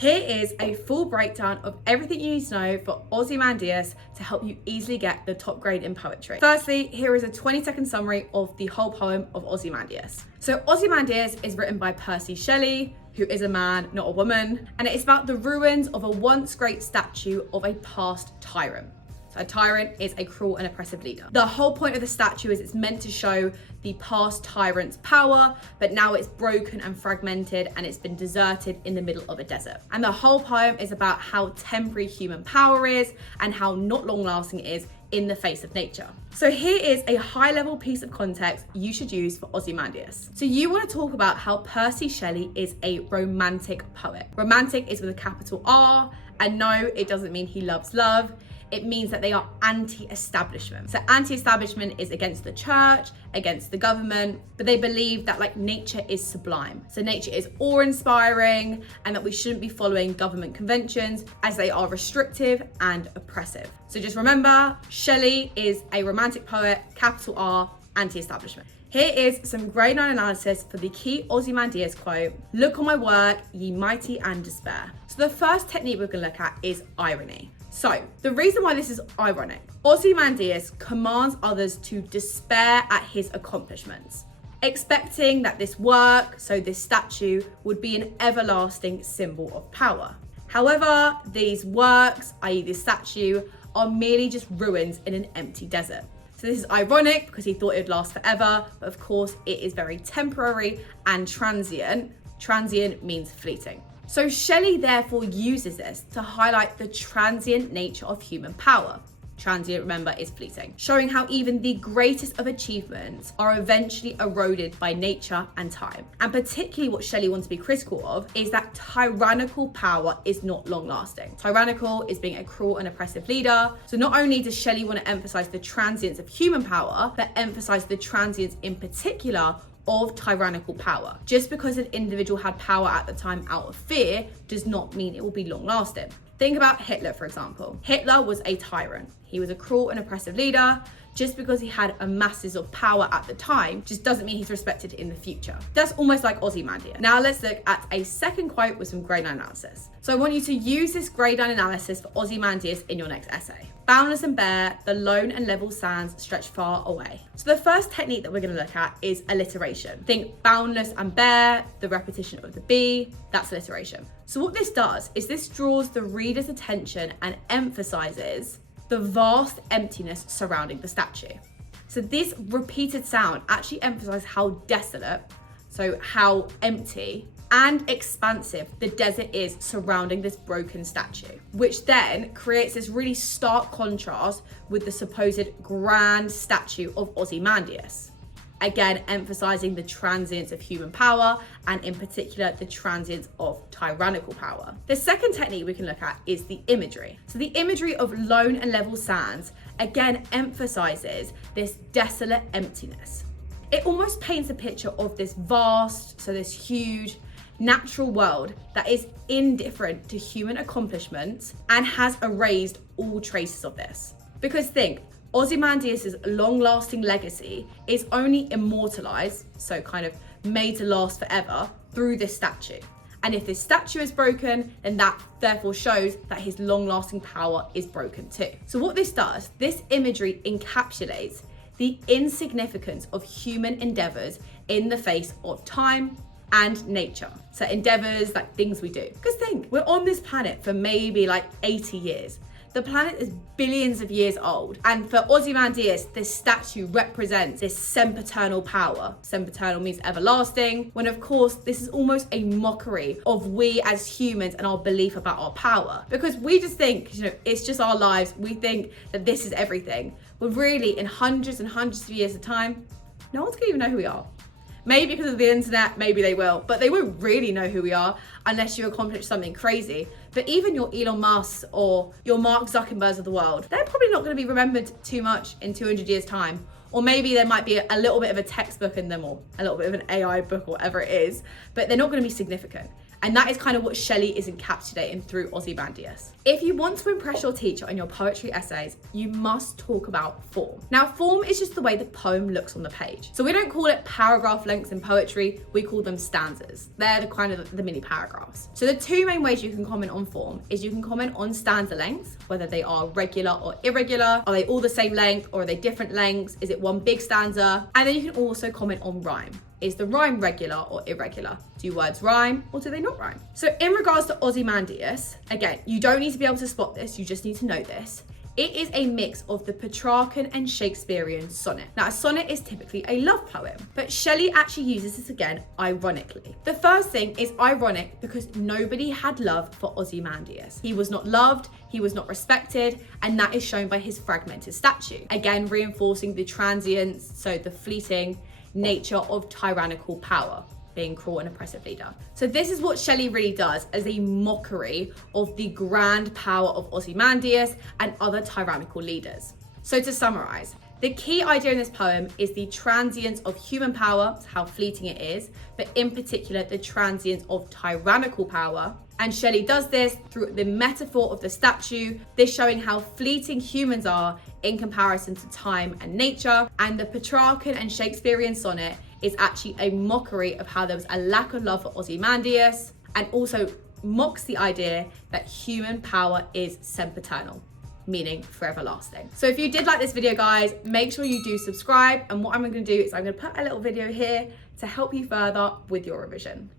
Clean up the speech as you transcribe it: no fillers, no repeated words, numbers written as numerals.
Here is a full breakdown of everything you need to know for Ozymandias to help you easily get the top grade in poetry. Firstly, here is a 20-second summary of the whole poem of Ozymandias. So Ozymandias is written by Percy Shelley, who is a man, not a woman, and it is about the ruins of a once great statue of a past tyrant. So a tyrant is a cruel and oppressive leader. The whole point of the statue is it's meant to show the past tyrant's power, but now it's broken and fragmented and it's been deserted in the middle of a desert. And the whole poem is about how temporary human power is and how not long lasting it is in the face of nature. So here is a high level piece of context you should use for Ozymandias. So you want to talk about how Percy Shelley is a romantic poet. Romantic is with a capital R, and no, it doesn't mean he loves love. It means that they are anti-establishment. So anti-establishment is against the church, against the government, but they believe that like nature is sublime. So nature is awe-inspiring and that we shouldn't be following government conventions as they are restrictive and oppressive. So just remember, Shelley is a romantic poet, capital R, anti-establishment. Here is some grade 9 analysis for the key Ozymandias quote, "Look on my work, ye mighty and despair." So the first technique we're gonna look at is irony. So the reason why this is ironic, Ozymandias commands others to despair at his accomplishments, expecting that this work, so this statue, would be an everlasting symbol of power. However, these works, i.e. this statue, are merely just ruins in an empty desert. So this is ironic because he thought it would last forever, but of course it is very temporary and transient. Transient means fleeting. So Shelley therefore uses this to highlight the transient nature of human power. Transient, remember, is fleeting, showing how even the greatest of achievements are eventually eroded by nature and time. And particularly what Shelley wants to be critical of is that tyrannical power is not long lasting. Tyrannical is being a cruel and oppressive leader. So not only does Shelley want to emphasize the transience of human power, but emphasize the transience in particular of tyrannical power. Just because an individual had power at the time out of fear does not mean it will be long lasting. Think about Hitler, for example. Hitler was a tyrant. He was a cruel and oppressive leader. Just because he had a masses of power at the time just doesn't mean he's respected in the future. That's almost like Ozymandias. Now let's look at a second quote with some grade 9 analysis. So I want you to use this grade 9 analysis for Ozymandias in your next essay. "Boundless and bare, the lone and level sands stretch far away." So the first technique that we're going to look at is alliteration. Think boundless and bare, the repetition of the B, that's alliteration. So what this does is this draws the reader's attention and emphasizes the vast emptiness surrounding the statue. So this repeated sound actually emphasizes how desolate, so how empty and expansive the desert is surrounding this broken statue, which then creates this really stark contrast with the supposed grand statue of Ozymandias. Again, emphasizing the transience of human power and in particular the transience of tyrannical power. The second technique we can look at is the imagery. So the imagery of lone and level sands again emphasizes this desolate emptiness. It almost paints a picture of this vast, so this huge natural world that is indifferent to human accomplishments and has erased all traces of this. Because think, Ozymandias' long-lasting legacy is only immortalized, so kind of made to last forever, through this statue. And if this statue is broken, then that therefore shows that his long-lasting power is broken too. So what this does, this imagery encapsulates the insignificance of human endeavors in the face of time and nature. So endeavors, like things we do. Because think, we're on this planet for maybe like 80 years. The planet is billions of years old. And for Ozymandias, this statue represents this sempiternal power. Sempiternal means everlasting, when of course, this is almost a mockery of we as humans and our belief about our power. Because we just think, it's just our lives. We think that this is everything. But really, in hundreds and hundreds of years of time, no one's gonna even know who we are. Maybe because of the internet, maybe they will, but they won't really know who we are unless you accomplish something crazy. But even your Elon Musk or your Mark Zuckerbergs of the world, they're probably not going to be remembered too much in 200 years' time. Or maybe there might be a little bit of a textbook in them or a little bit of an AI book or whatever it is, but they're not going to be significant. And that is kind of what Shelley is encapsulating through Ozymandias. If you want to impress your teacher in your poetry essays, you must talk about form. Now, form is just the way the poem looks on the page. So we don't call it paragraph lengths in poetry, we call them stanzas. They're the kind of the mini paragraphs. So the two main ways you can comment on form is you can comment on stanza lengths, whether they are regular or irregular, are they all the same length or are they different lengths, is it one big stanza? And then you can also comment on rhyme. Is the rhyme regular or irregular? Do words rhyme or do they not rhyme? So in regards to Ozymandias, again, you don't need to be able to spot this, you just need to know this. It is a mix of the Petrarchan and Shakespearean sonnet. Now, a sonnet is typically a love poem, but Shelley actually uses this again ironically. The first thing is ironic because nobody had love for Ozymandias. He was not loved, he was not respected, and that is shown by his fragmented statue. Again, reinforcing the transience, so the fleeting nature of tyrannical power, being cruel and oppressive leader. So this is what Shelley really does as a mockery of the grand power of Ozymandias and other tyrannical leaders. So to summarize, the key idea in this poem is the transience of human power, how fleeting it is, but in particular the transience of tyrannical power. And Shelley does this through the metaphor of the statue, this showing how fleeting humans are in comparison to time and nature. And the Petrarchan and Shakespearean sonnet is actually a mockery of how there was a lack of love for Ozymandias, and also mocks the idea that human power is sempiternal, meaning forever lasting. So if you did like this video, guys, make sure you do subscribe. And what I'm going to do is I'm going to put a little video here to help you further with your revision.